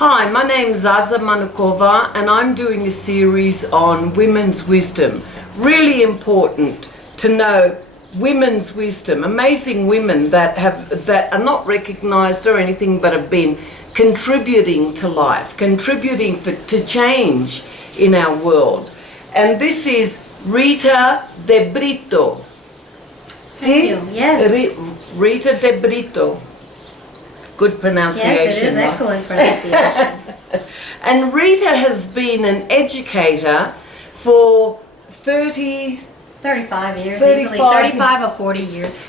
Hi, my name is Aza Manukova and I'm doing a series on women's wisdom. Really important to know women's wisdom, amazing women that are not recognized or anything but have been contributing to life, contributing to change in our world. And this is Rita de Brito. See? Thank you. Yes. Rita de Brito. Good pronunciation. Yes, it is right? excellent pronunciation. And Rita has been an educator for 35 years, 35 easily. 35 or 40 years.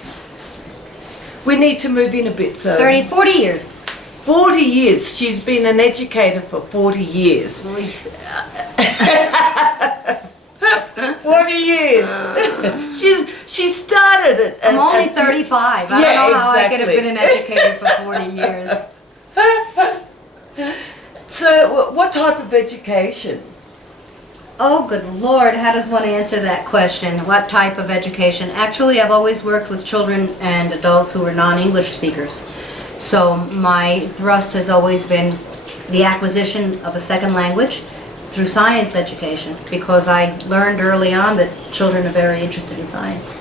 We need to move in a bit, so 40 years. 40 years. She's been an educator for 40 years. 40 years. She started it. I'm only 35. I don't know how I could have been an educator for 40 years. So, what type of education? Oh, good Lord, how does one answer that question? What type of education? Actually, I've always worked with children and adults who are non-English speakers. So my thrust has always been the acquisition of a second language through science education, because I learned early on that children are very interested in science.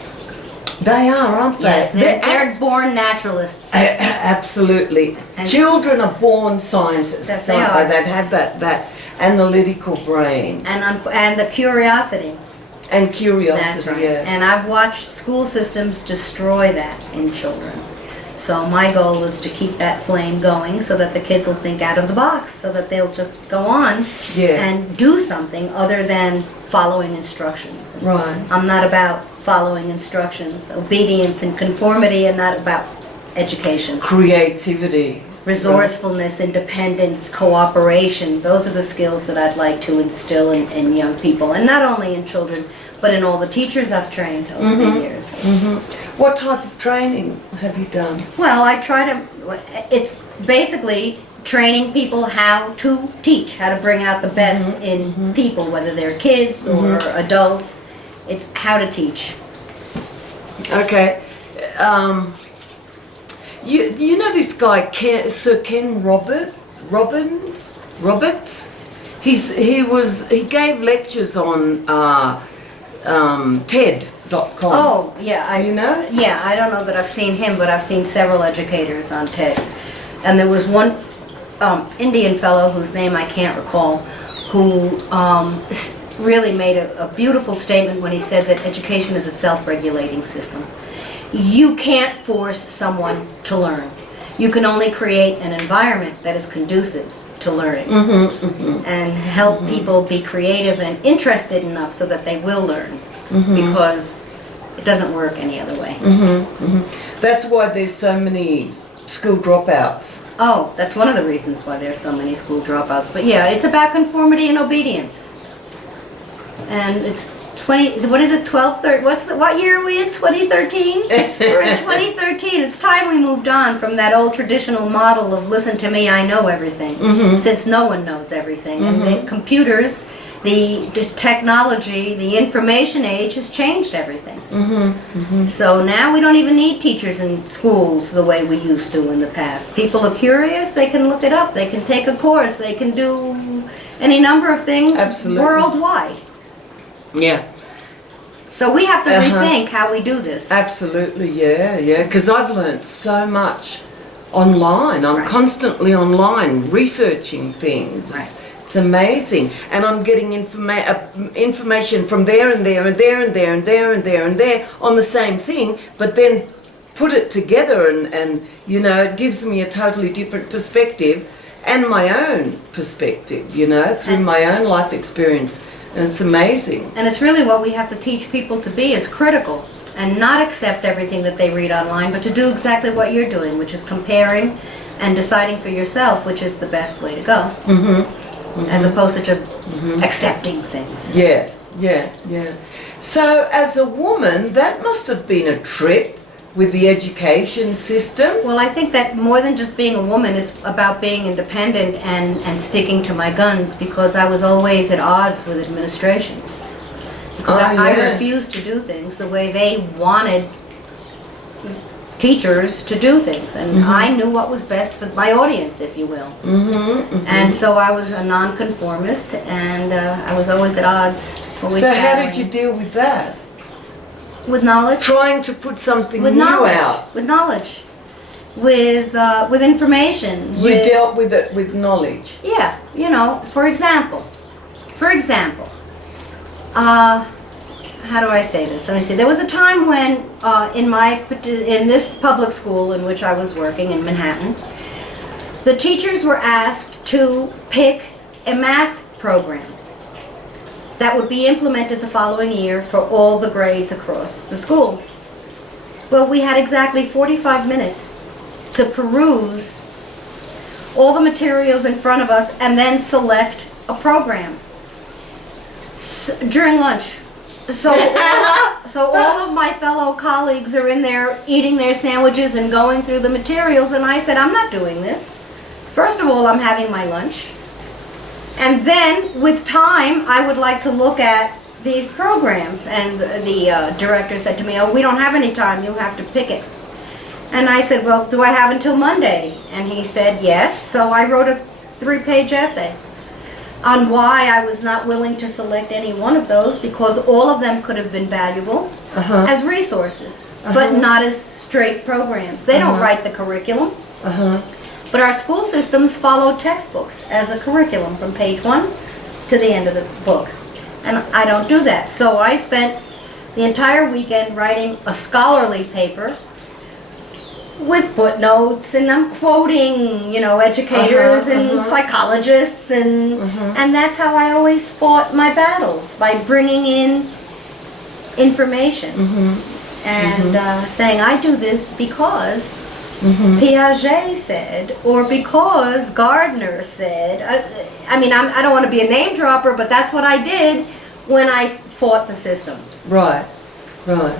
They are, aren't they? Yes, they're born naturalists. Absolutely. And children are born scientists. Yes, they are. They've had that analytical brain. And the curiosity. And curiosity, That's right. yeah. And I've watched school systems destroy that in children. So my goal is to keep that flame going so that the kids will think out of the box, so that they'll just go on and do something other than following instructions. Right. I'm not about following instructions. Obedience and conformity are not about education. Creativity. Resourcefulness, independence, cooperation, those are the skills that I'd like to instill in young people. And not only in children, but in all the teachers I've trained over the years. What type of training have you done? Well, I try to, it's basically training people how to teach, how to bring out the best in people, whether they're kids or adults. It's how to teach. Okay. You know this guy, Sir Ken Roberts? He gave lectures on TED.com. Oh, yeah. You know? Yeah, I don't know that I've seen him, but I've seen several educators on TED. And there was one Indian fellow whose name I can't recall, who really made a beautiful statement when he said that education is a self-regulating system. You can't force someone to learn. You can only create an environment that is conducive to learning and help people be creative and interested enough so that they will learn, because it doesn't work any other way. That's why there's so many school dropouts. Oh, that's one of the reasons why there's so many school dropouts. But yeah, it's about conformity and obedience. And it's 20, what is it, 12, what year are we in, 2013? We're in 2013. It's time we moved on from that old traditional model of listen to me, I know everything, since no one knows everything. And the computers, the technology, the information age has changed everything. So now we don't even need teachers in schools the way we used to in the past. People are curious, they can look it up, they can take a course, they can do any number of things worldwide. Yeah. So we have to rethink how we do this. Absolutely, yeah. Because I've learnt so much online. I'm constantly online researching things. Right. It's amazing. And I'm getting information from there and there and there and there and there and there and there on the same thing, but then put it together and you know, it gives me a totally different perspective and my own perspective, you know, through my own life experience. And it's amazing. And it's really what we have to teach people to be, is critical and not accept everything that they read online, but to do exactly what you're doing, which is comparing and deciding for yourself which is the best way to go, as opposed to just accepting things. Yeah. So as a woman, that must have been a trip with the education system. Well, I think that more than just being a woman, it's about being independent and sticking to my guns, because I was always at odds with administrations. Because I refused to do things the way they wanted teachers to do things, and I knew what was best for my audience, if you will. And so I was a nonconformist, and I was always at odds with So how family. did you deal with that? With knowledge? Trying to put something With new knowledge. out. With knowledge. With information. You with, dealt with it with knowledge. Yeah, you know, for example, how do I say this? Let me see. There was a time when in this public school in which I was working in Manhattan, the teachers were asked to pick a math program that would be implemented the following year for all the grades across the school. Well, we had exactly 45 minutes to peruse all the materials in front of us and then select a program during lunch. So all of my fellow colleagues are in there eating their sandwiches and going through the materials, and I said, I'm not doing this. First of all, I'm having my lunch. And then, with time, I would like to look at these programs. And the director said to me, oh, we don't have any time, you have to pick it. And I said, well, do I have until Monday? And he said, yes. So I wrote a 3-page essay on why I was not willing to select any one of those, because all of them could have been valuable as resources, but not as straight programs. They don't write the curriculum. But our school systems follow textbooks as a curriculum from page 1 to the end of the book. And I don't do that. So I spent the entire weekend writing a scholarly paper with footnotes, and I'm quoting, you know, educators and psychologists, and that's how I always fought my battles, by bringing in information and saying, I do this because Piaget said, or because Gardner said. I mean, I don't want to be a name dropper, but that's what I did when I fought the system. Right, right.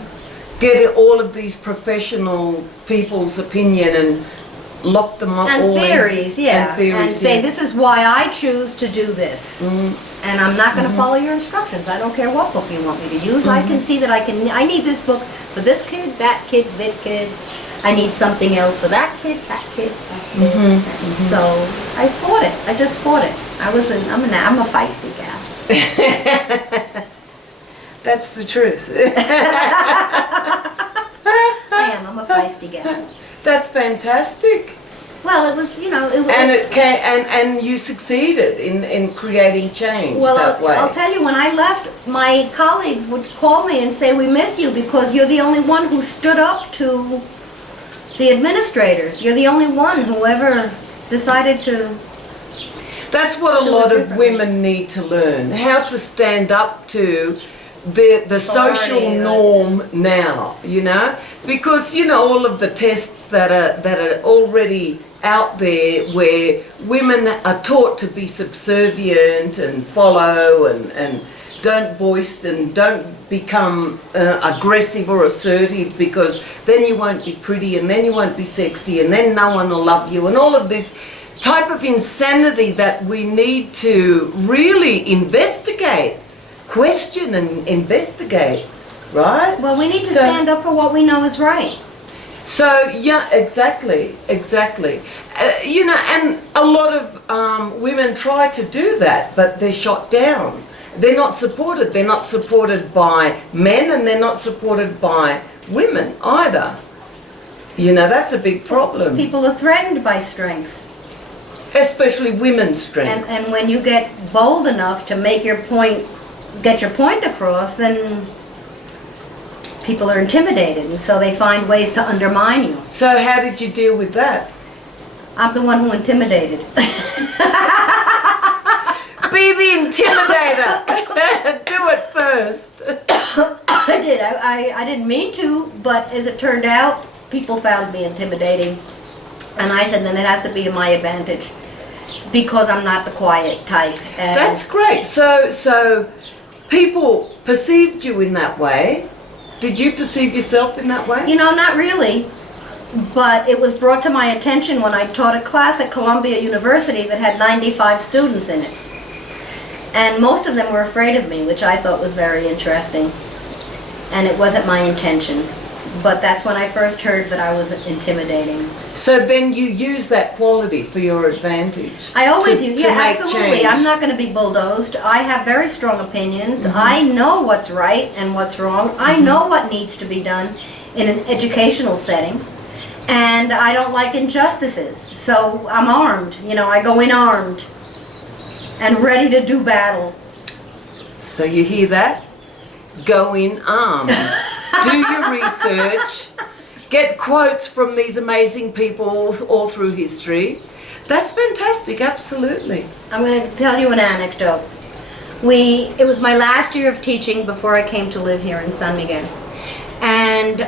Get all of these professional people's opinion and lock them up And all theories, in. yeah. And theories, And say, yeah. this is why I choose to do this. And I'm not going to follow your instructions. I don't care what book you want me to use. I can see that I need this book for this kid, that kid, that kid. I need something else for that kid, that kid, that kid. And so I fought it. I just fought it. I'm a feisty gal. That's the truth. I am. I'm a feisty gal. That's fantastic. Well, it was, you know, And it can, and you succeeded in creating change that way. I'll tell you, when I left, my colleagues would call me and say, we miss you because you're the only one who stood up to the administrators. You're the only one who ever decided to. That's what a do it lot of differently. women need to learn, how to stand up to the social Authority, right. norm now, you know, because you know all of the tests that are already out there where women are taught to be subservient and follow and don't voice and don't become aggressive or assertive, because then you won't be pretty and then you won't be sexy and then no one will love you, and all of this type of insanity that we need to really investigate, question and investigate, right? Well, we need to So- stand up for what we know is right. So yeah, exactly. You know, and a lot of women try to do that, but they're shot down. They're not supported. They're not supported by men, and they're not supported by women either. You know, that's a big problem, People are threatened by strength. especially women's strength. And when you get bold enough to make your point, get your point across, then people are intimidated, and so they find ways to undermine you. So how did you deal with that? I'm the one who intimidated. Be the intimidator. Do it first. I did. I didn't mean to, but as it turned out, people found me intimidating. And I said, then it has to be to my advantage, because I'm not the quiet type. And That's great. So people perceived you in that way. Did you perceive yourself in that way? you know, not really. But it was brought to my attention when I taught a class at Columbia University that had 95 students in it. And most of them were afraid of me, which I thought was very interesting. And it wasn't my intention. But that's when I first heard that I was intimidating. So then you use that quality for your advantage. I always to- use, to yeah, make absolutely. change. I'm not going to be bulldozed. I have very strong opinions. I know what's right and what's wrong. I know what needs to be done in an educational setting. And I don't like injustices. So I'm armed. You know, I go in armed and ready to do battle. So you hear that? Go in armed. Do your research. Get quotes from these amazing people all through history. That's fantastic, absolutely. I'm going to tell you an anecdote. It was my last year of teaching before I came to live here in San Miguel. And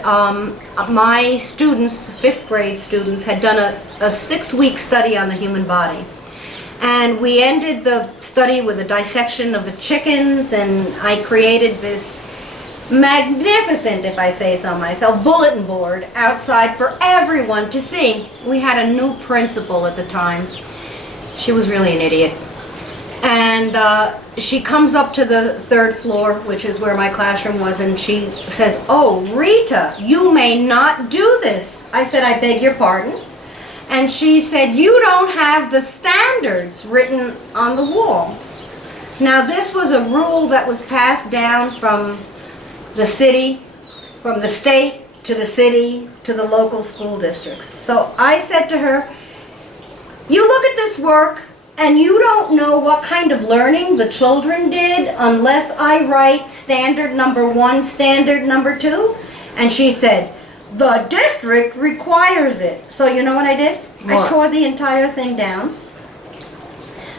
my students, 5th grade students, had done a 6-week study on the human body. And we ended the study with a dissection of the chickens, and I created this magnificent, if I say so myself, bulletin board outside for everyone to see. We had a new principal at the time. She was really an idiot. And she comes up to the 3rd floor, which is where my classroom was, and she says, "Oh, Rita, you may not do this." I said, "I beg your pardon?" And she said, "You don't have the standards written on the wall." Now, this was a rule that was passed down from the city, from the state to the city to the local school districts. So I said to her, "You look at this work and you don't know what kind of learning the children did unless I write standard number 1, standard number 2. And she said, "The district requires it." So you know what I did? What? I tore the entire thing down.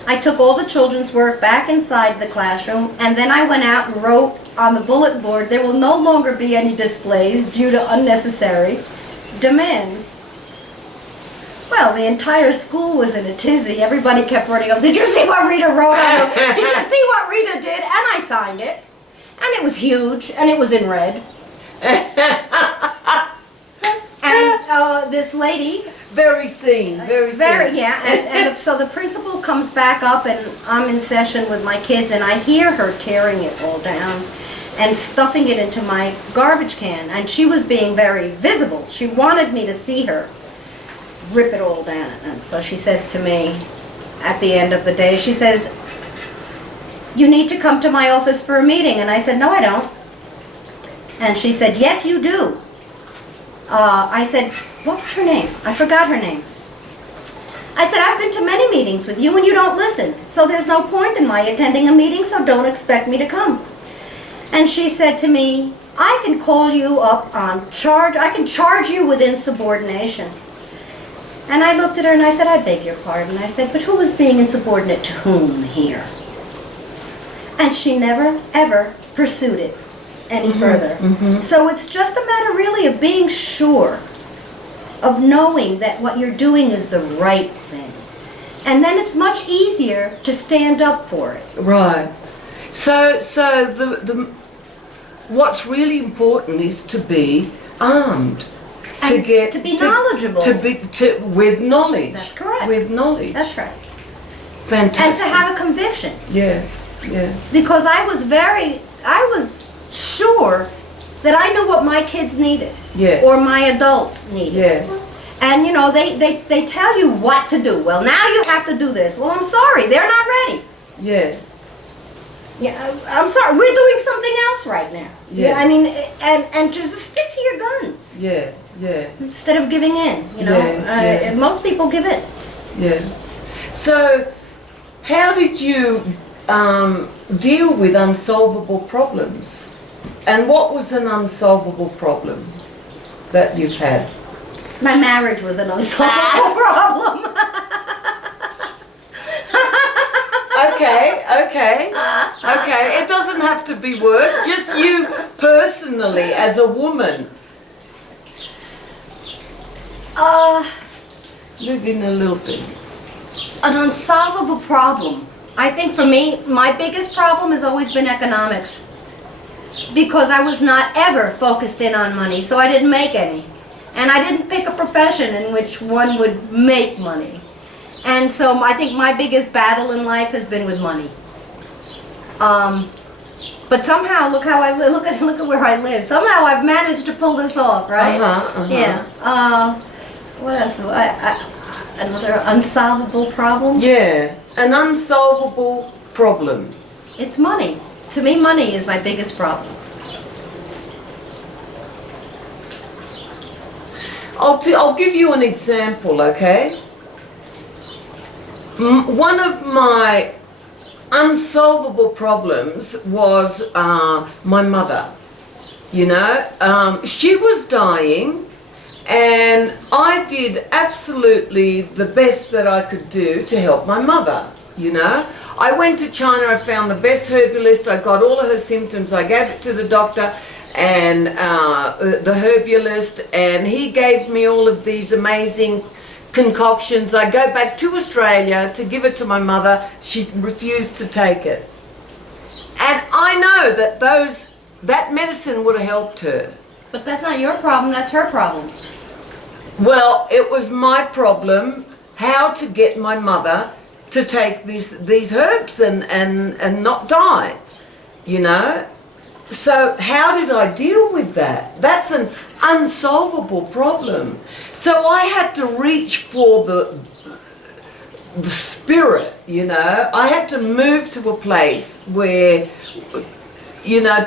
I took all the children's work back inside the classroom, and then I went out and wrote on the bulletin board, "There will no longer be any displays due to unnecessary demands." Well, the entire school was in a tizzy. Everybody kept running up. "Did you see what Rita wrote on it? Did you see what Rita did?" And I signed it. And it was huge, and it was in red. And this lady... Very seen, very seen. Yeah, and so the principal comes back up, and I'm in session with my kids, and I hear her tearing it all down and stuffing it into my garbage can. And she was being very visible. She wanted me to see her rip it all down. And so she says to me at the end of the day, she says, "You need to come to my office for a meeting." And I said, "No, I don't." And she said, "Yes, you do." I said, what was her name? I forgot her name. I said, "I've been to many meetings with you and you don't listen. So there's no point in my attending a meeting, so don't expect me to come." And she said to me, "I can call you up on charge. I can charge you with insubordination." And I looked at her and I said, "I beg your pardon." I said, "But who is being insubordinate to whom here?" And she never, ever pursued it any further. So it's just a matter really of being sure, of knowing that what you're doing is the right thing. And then it's much easier to stand up for it. Right. So the what's really important is to be armed. To And get to be knowledgeable. With knowledge. That's correct. With knowledge. That's right. Fantastic. And to have a conviction. Yeah, yeah. Because I was sure that I knew what my kids needed. Yeah. Or my adults needed. Yeah. And you know, they tell you what to do. Well, now you have to do this. Well, I'm sorry, they're not ready. Yeah. Yeah, I'm sorry, we're doing something else right now. Yeah. I mean, and just stick to your guns Yeah, yeah, instead of giving in. You know, Yeah. most people give in. yeah. So, how did you deal with unsolvable problems? And what was an unsolvable problem that you've had? My marriage was an unsolvable problem. Okay. It doesn't have to be work, just you personally as a woman. Live in a little bit. An unsolvable problem. I think for me, my biggest problem has always been economics. Because I was not ever focused in on money, so I didn't make any. And I didn't pick a profession in which one would make money. And so I think my biggest battle in life has been with money. But somehow, look how I live. Look at where I live. Somehow I've managed to pull this off, right? Yeah. What else? Another unsolvable problem. Yeah, an unsolvable problem. It's money. To me, money is my biggest problem. I'll give you an example, okay? One of my unsolvable problems was my mother. You know, she was dying, and I did absolutely the best that I could do to help my mother. You know, I went to China, I found the best herbalist, I got all of her symptoms, I gave it to the doctor and the herbalist, and he gave me all of these amazing concoctions. I go back to Australia to give it to my mother. She refused to take it. And I know that that medicine would have helped her. But that's not your problem, that's her problem. Well, it was my problem how to get my mother to take these herbs and not die, you know. So how did I deal with that? That's an unsolvable problem. So I had to reach for the spirit, you know. I had to move to a place where, you know,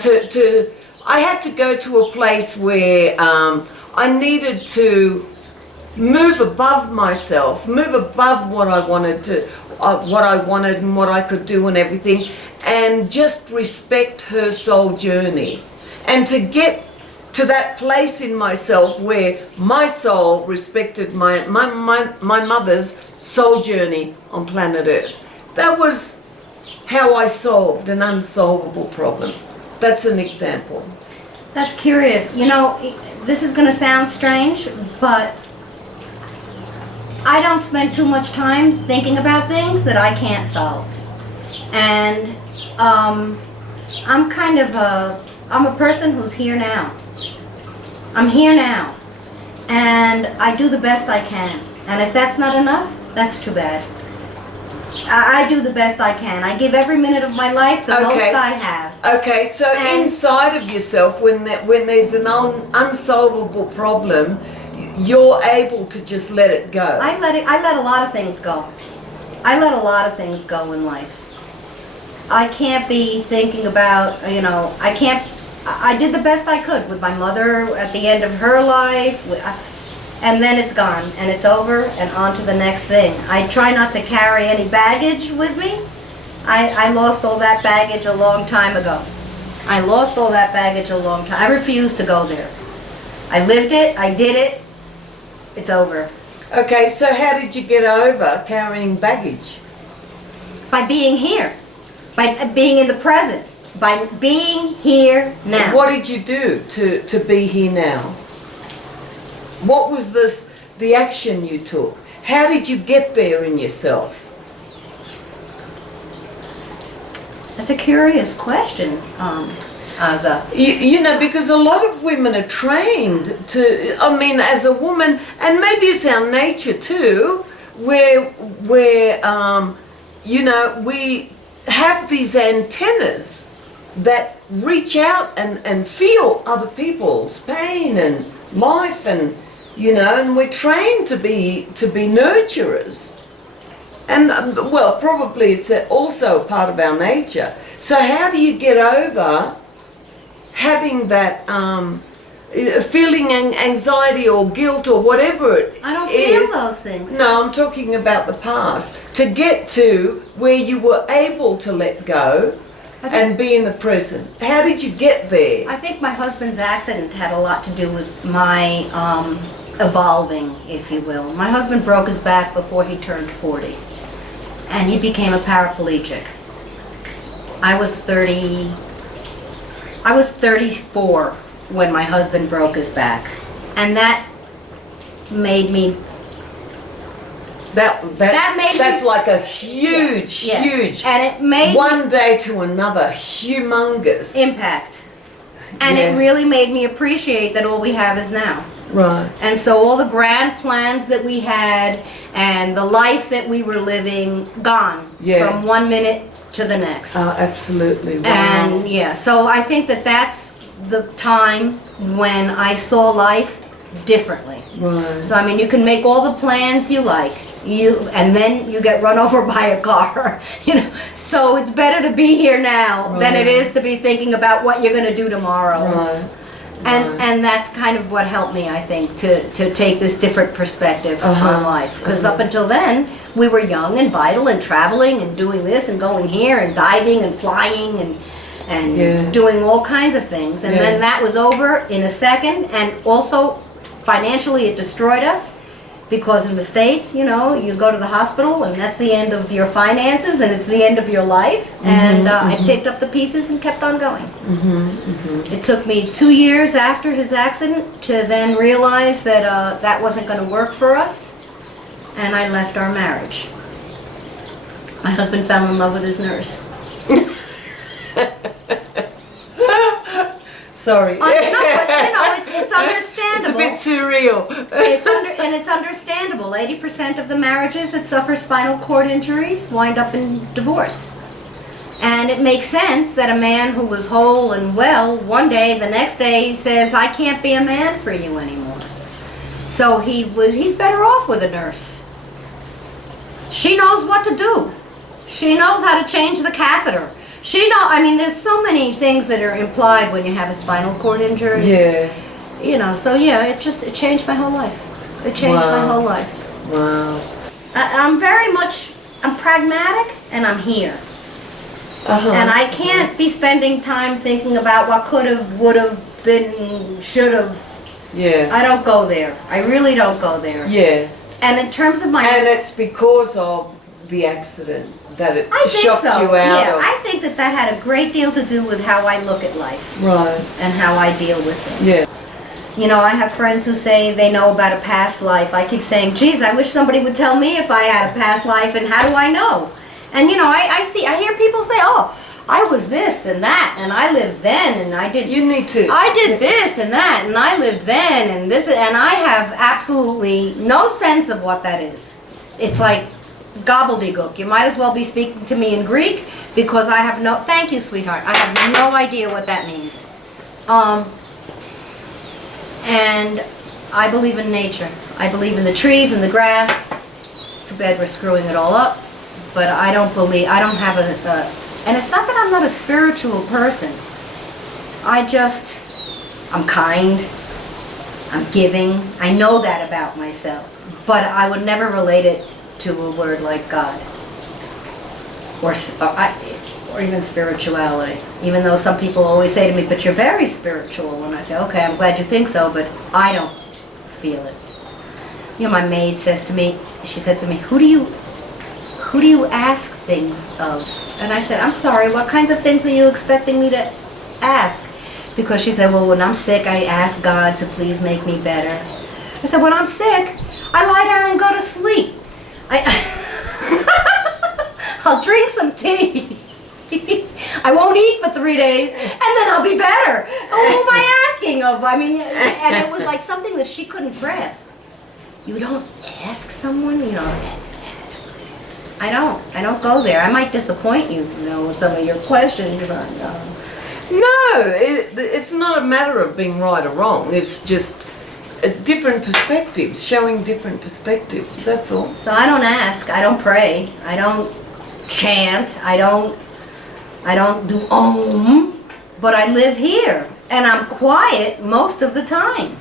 I had to go to a place where I needed to move above myself, move above what I wanted and what I could do and everything, and just respect her soul journey. And to get to that place in myself where my soul respected my mother's soul journey on planet Earth. That was how I solved an unsolvable problem. That's an example. That's curious. You know, this is going to sound strange, but I don't spend too much time thinking about things that I can't solve. And I'm a person who's here now. I'm here now. And I do the best I can. And if that's not enough, that's too bad. I do the best I can. I give every minute of my life the most I have. Okay, so inside of yourself, when there's an unsolvable problem, you're able to just let it go. I let a lot of things go. I let a lot of things go in life. I can't be thinking about, you know, I did the best I could with my mother at the end of her life, and then it's gone, and it's over, and on to the next thing. I try not to carry any baggage with me. I lost all that baggage a long time ago. I lost all that baggage a long time. I refuse to go there. I lived it, I did it, it's over. Okay, so how did you get over carrying baggage? By being here. By being in the present. By being here now. What did you do to be here now? What was the action you took? How did you get there in yourself? That's a curious question, Aza. You know, because a lot of women are trained to, I mean, as a woman, and maybe it's our nature too, where you know, we have these antennas that reach out and feel other people's pain and life, and you know, and we're trained to be nurturers. And well, probably it's also a part of our nature. So how do you get over having that feeling anxiety or guilt or whatever it is? I don't feel those things. No, I'm talking about the past. To get to where you were able to let go and be in the present. How did you get there? I think my husband's accident had a lot to do with my evolving, if you will. My husband broke his back before he turned 40. And he became a paraplegic. I was 34 when my husband broke his back. And that made me... That's like a huge, and it made one day to another, humongous impact. And it really made me appreciate that all we have is now. Right. And so all the grand plans that we had and the life that we were living, gone from 1 minute to the next. Absolutely. Wow. And yeah, so I think that that's the time when I saw life differently. Right. So I mean, you can make all the plans you like, and then you get run over by a car. So it's better to be here now than it is to be thinking about what you're going to do tomorrow. Right. And that's kind of what helped me, I think, to take this different perspective on life. Because up until then, we were young and vital and traveling and doing this and going here and diving and flying and doing all kinds of things. And then that was over in a second. And also, financially, it destroyed us. Because in the States, you go to the hospital and that's the end of your finances and it's the end of your life. And I picked up the pieces and kept on going. It took me 2 years after his accident to then realize that that wasn't going to work for us. And I left our marriage. My husband fell in love with his nurse. Sorry. No, but it's understandable. It's a bit surreal. It's understandable. 80% of the marriages that suffer spinal cord injuries wind up in divorce. And it makes sense that a man who was whole and well, one day, the next day, says, I can't be a man for you anymore. So he's better off with a nurse. She knows what to do. She knows how to change the catheter. There's so many things that are implied when you have a spinal cord injury. Yeah. So yeah, it changed my whole life. It changed my whole life. Wow. I'm pragmatic and I'm here. And I can't be spending time thinking about what could have, would have been, should have. Yeah. I don't go there. I really don't go there. Yeah. And in terms of my... And it's because of the accident that it I think shocked so. you out Yeah, of. I think that had a great deal to do with how I look at life. Right. And how I deal with things. Yeah. I have friends who say they know about a past life. I keep saying, geez, I wish somebody would tell me if I had a past life and how do I know? And I hear people say, oh, I was this and that and I lived then and I did... You need to... I did this and that and I lived then and this and I have absolutely no sense of what that is. It's like gobbledygook. You might as well be speaking to me in Greek because I have no... Thank you, sweetheart. I have no idea what that means. And I believe in nature. I believe in the trees and the grass. Too bad we're screwing it all up. But I don't have and it's not that I'm not a spiritual person. I'm kind. I'm giving. I know that about myself. But I would never relate it to a word like God. Or even spirituality. Even though some people always say to me, but you're very spiritual. And I say, okay, I'm glad you think so, but I don't feel it. My maid says to me, she said to me, who do you ask things of? And I said, I'm sorry, what kinds of things are you expecting me to ask? Because she said, well, when I'm sick, I ask God to please make me better. I said, when I'm sick, I lie down and go to sleep. I'll drink some tea. I won't eat for 3 days, and then I'll be better. Who am I asking of? And it was like something that she couldn't grasp. You don't ask someone, I don't go there. I might disappoint you, with some of your questions. No, it's not a matter of being right or wrong. It's just different perspectives, showing different perspectives. That's all. So I don't ask. I don't pray. I don't chant. I don't do om. But I live here, and I'm quiet most of the time.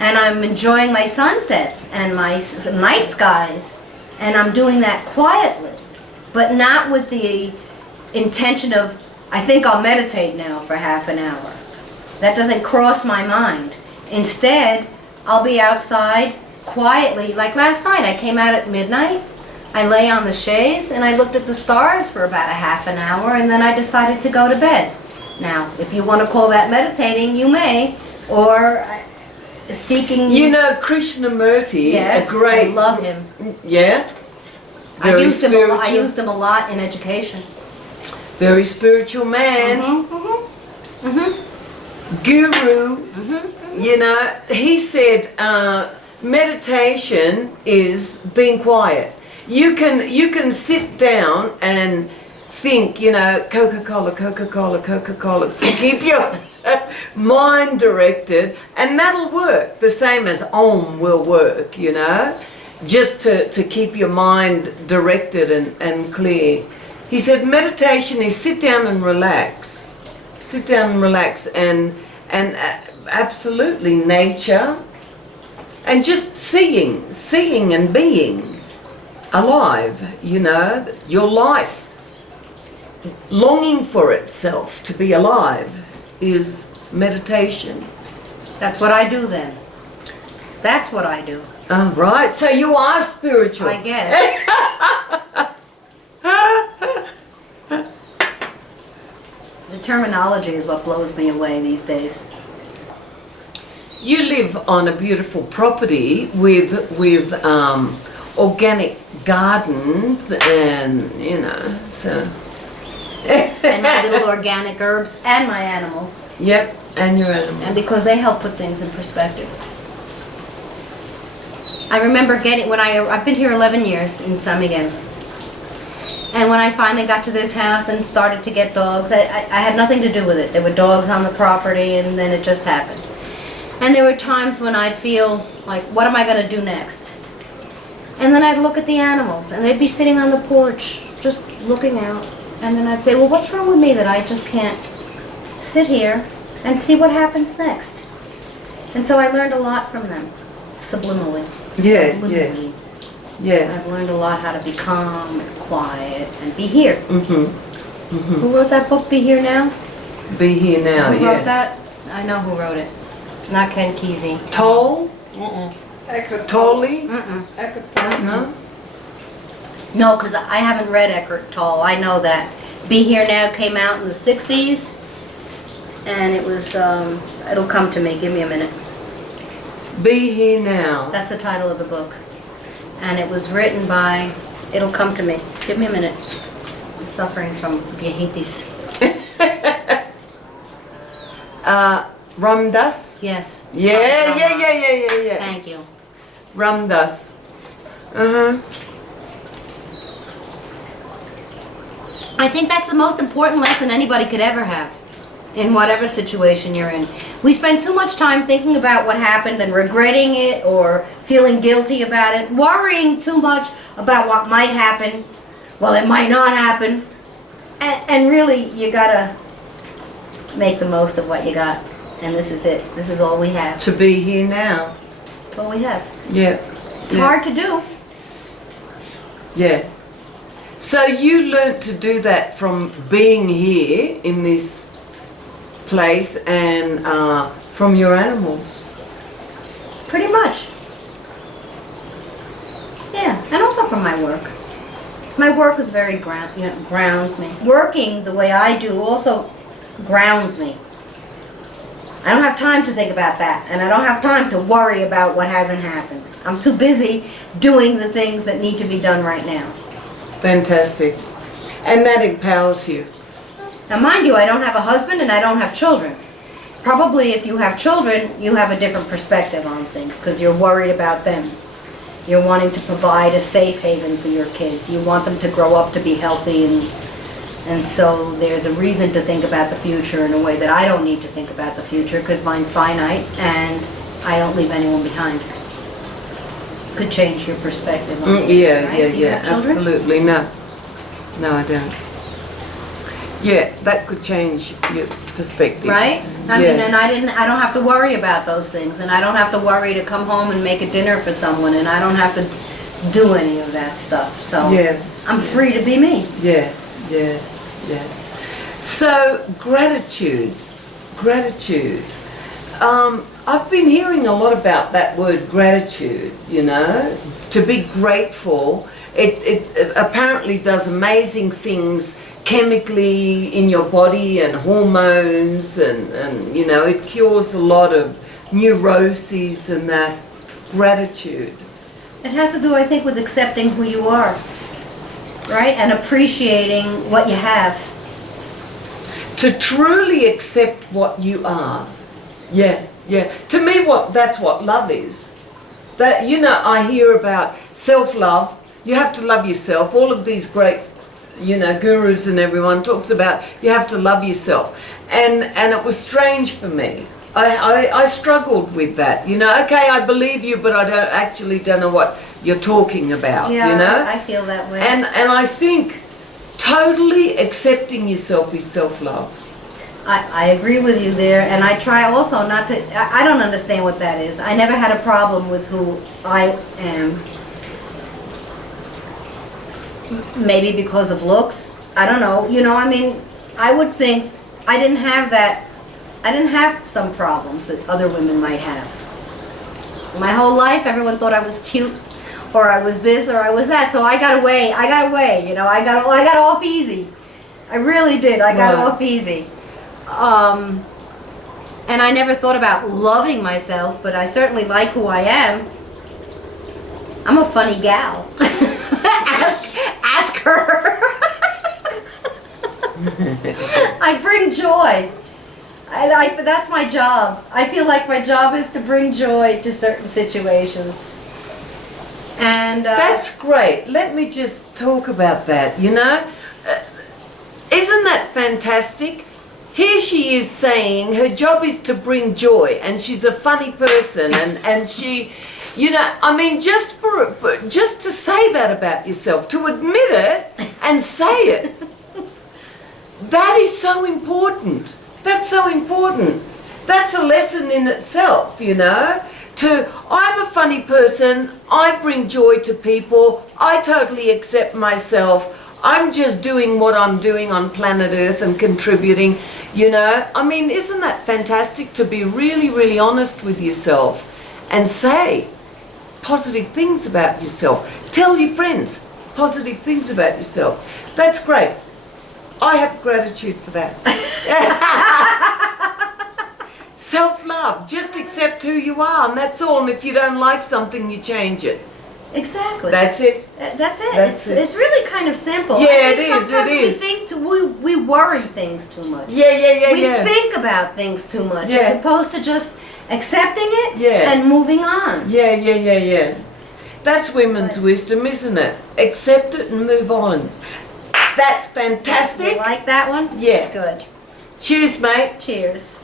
And I'm enjoying my sunsets and my night skies. And I'm doing that quietly, but not with the intention of, I think I'll meditate now for half an hour. That doesn't cross my mind. Instead, I'll be outside quietly. Like last night, I came out at midnight. I lay on the chaise and I looked at the stars for about a half an hour and then I decided to go to bed. Now, if you want to call that meditating, you may, or seeking... Krishnamurti, yes, a great... I love him. Yeah? I used him a lot in education. Very spiritual man. Guru. He said meditation is being quiet. You can sit down and think, you know, Coca-Cola, Coca-Cola, Coca-Cola, to keep your mind directed, and that'll work. The same as Om will work, you know, just to keep your mind directed and clear. He said meditation is sit down and relax. Sit down and relax and absolutely nature and just seeing and being alive, you know, your life longing for itself to be alive is meditation. That's what I do then. That's what I do. Oh, right, so you are spiritual. I guess. The terminology is what blows me away these days. You live on a beautiful property with organic gardens and, you know, so. And my little organic herbs and my animals. Yep, and your animals. And because they help put things in perspective. I remember I've been here 11 years in San Miguel. And when I finally got to this house and started to get dogs, I had nothing to do with it. There were dogs on the property and then it just happened. And there were times when I'd feel like, what am I going to do next? And then I'd look at the animals and they'd be sitting on the porch just looking out. And then I'd say, well, what's wrong with me that I just can't sit here and see what happens next? And so I learned a lot from them, subliminally. Yeah, Subliminally. Yeah. I've learned a lot how to be calm and quiet and be here. Mm-hmm. Mm-hmm. Who wrote that book, Be Here Now? Be Here Now, Who yeah. wrote that? I know who wrote it. Not Ken Kesey. Toll? Eckhart Tolle? Mm-mm. Eckhart Tolle. No? No, because I haven't read Eckhart Tolle. I know that. Be Here Now came out in the 60s. And it was, it'll come to me. Give me a minute. Be Here Now. That's the title of the book. And it was written by, it'll come to me. Give me a minute. I'm suffering from viejitis. Ramdas? Yes. Yeah. Thank you. Ramdas. Uh-huh. I think that's the most important lesson anybody could ever have in whatever situation you're in. We spend too much time thinking about what happened and regretting it or feeling guilty about it, worrying too much about what might happen. Well, it might not happen. And really, you gotta make the most of what you got. And this is it. This is all we have. To be here now. That's all we have. Yeah. It's hard to do. Yeah. So you learnt to do that from being here in this place and from your animals. Pretty much. Yeah, and also from my work. My work is very grounds me. Working the way I do also grounds me. I don't have time to think about that, and I don't have time to worry about what hasn't happened. I'm too busy doing the things that need to be done right now. Fantastic. And that empowers you. Now, mind you, I don't have a husband and I don't have children. Probably if you have children, you have a different perspective on things because you're worried about them. You're wanting to provide a safe haven for your kids. You want them to grow up to be healthy, and so there's a reason to think about the future in a way that I don't need to think about the future because mine's finite and I don't leave anyone behind. Could change your perspective on things, right? Do you have children? Absolutely. No, I don't. Yeah, that could change your perspective. Right? I mean, and I don't have to worry about those things, and I don't have to worry to come home and make a dinner for someone, and I don't have to do any of that stuff. So I'm free to be me. Yeah. So gratitude. I've been hearing a lot about that word gratitude, you know, to be grateful. It apparently does amazing things chemically in your body and hormones and you know, it cures a lot of neuroses and that. Gratitude. It has to do, I think, with accepting who you are, right? And appreciating what you have. To truly accept what you are. Yeah. To me, that's what love is. That, you know, I hear about self-love. You have to love yourself. All of these great, you know, gurus and everyone talks about you have to love yourself. And it was strange for me. I struggled with that. You know, okay, I believe you, but I don't know what you're talking about, Yeah, you know? I feel that way. And I think totally accepting yourself is self-love. I agree with you there, and I try also not to, I don't understand what that is. I never had a problem with who I am. Maybe because of looks. I don't know. You know, I mean, I would think I didn't have that. I didn't have some problems that other women might have. My whole life, everyone thought I was cute, or I was this, or I was that. So I got away. You know, I got off easy. I really did. I got off easy. And I never thought about loving myself, but I certainly like who I am. I'm a funny gal. Ask her. I bring joy. That's my job. I feel like my job is to bring joy to certain situations. And that's great. Let me just talk about that, you know. Isn't that fantastic? Here she is saying her job is to bring joy, and she's a funny person, and she, you know, I mean, just just to say that about yourself, to admit it and say it, that is so important. That's so important. That's a lesson in itself, you know. I'm a funny person, I bring joy to people, I totally accept myself, I'm just doing what I'm doing on planet Earth and contributing, you know. I mean, isn't that fantastic to be really, really honest with yourself and say positive things about yourself. Tell your friends positive things about yourself. That's great. I have gratitude for that. Self-love. Just accept who you are, and that's all. And if you don't like something, you change it. Exactly. That's it. That's it. That's it. It's really kind of simple. Yeah, I think it is. sometimes It is. we think we worry things too much. Yeah. We think about things too much Yeah. as opposed to just accepting it Yeah. and moving on. Yeah. That's women's wisdom, isn't it? Accept it and move on. That's fantastic. You like that one? Yeah. Good. Cheers, mate. Cheers.